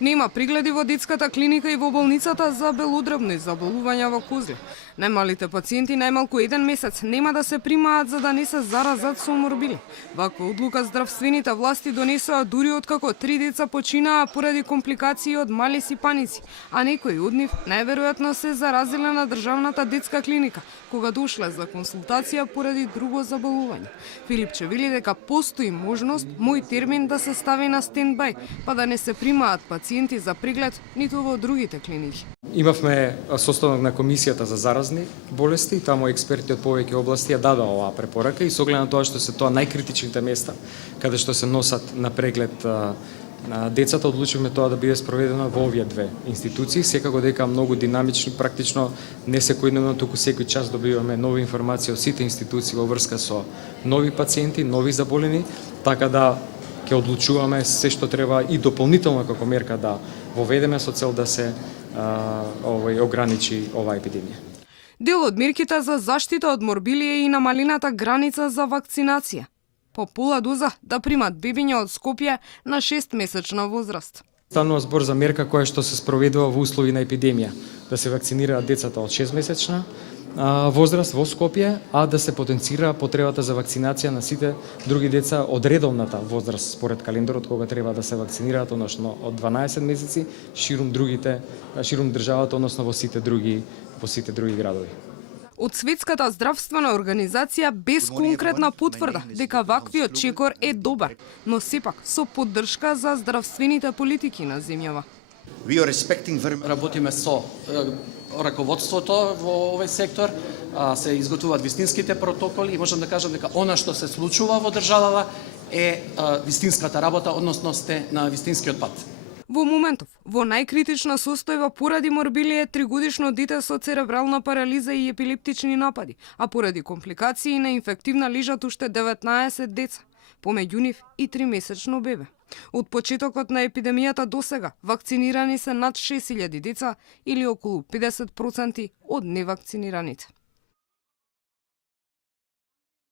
Нема пригледи во детската клиника и во болницата за белодробни заболувања во козли. Најмалите пациенти најмалку 1 месец нема да се примаат за да не се заразат со морбили. Ваква одлука здравствените власти донесоа дури откако 3 деца починаа поради компликации од мали сипаници, а некои од нив најверојатно се заразиле на државната детска клиника, кога дошле за консултација поради друго заболување. Филипче вели дека постои можност мој термин да се стави на стендбај, па да не се примаат пациенти за преглед ниту во другите клиники. Имавме состанок на комисијата за заразни болести, таму експерти од повеќе области ја дадоа оваа препорака и со оглед на тоа што се тоа најкритичните места каде што се носат на преглед на децата, одлучивме тоа да биде спроведено во овие две институции, секако дека многу динамично, практично не секојдневно, туку секој час добиваме нови информации од сите институции во врска со нови пациенти, нови заболени, така да ќе одлучуваме се што треба и дополнително како мерка да воведеме со цел да се ограничи оваа епидемија. Дел од мерките за заштита од морбили е и намалената граница за вакцинација. По пола доза да примат бебиња од Скопје на 6-месечна возраст. Станува збор за мерка која што се спроведува во услови на епидемија, да се вакцинираат децата од 6-месечна возраст во Скопје, а да се потенцира потребата за вакцинација на сите други деца од редовната возраст според календарот кога треба да се вакцинираат, односно од 12 месеци ширум државата, односно во сите други градови. Од Светската здравствена организација без конкретна потврда дека ваквиот чекор е добар, но сепак со поддршка за здравствените политики на земјава. Работиме со раководството во овој сектор, се изготвуваат вистинските протоколи и можам да кажам дека она што се случува во државава е вистинската работа, односно сте на вистинскиот пат. Во моментов, во најкритична состојба поради морбили е 3-годишно дете со церебрална парализа и епилептични напади, а поради компликации на инфективна лежат уште 19 деца, помеѓу нив и 3-месечно бебе. Од почетокот на епидемијата досега вакцинирани се над 6000 деца или околу 50% од невакцинираните.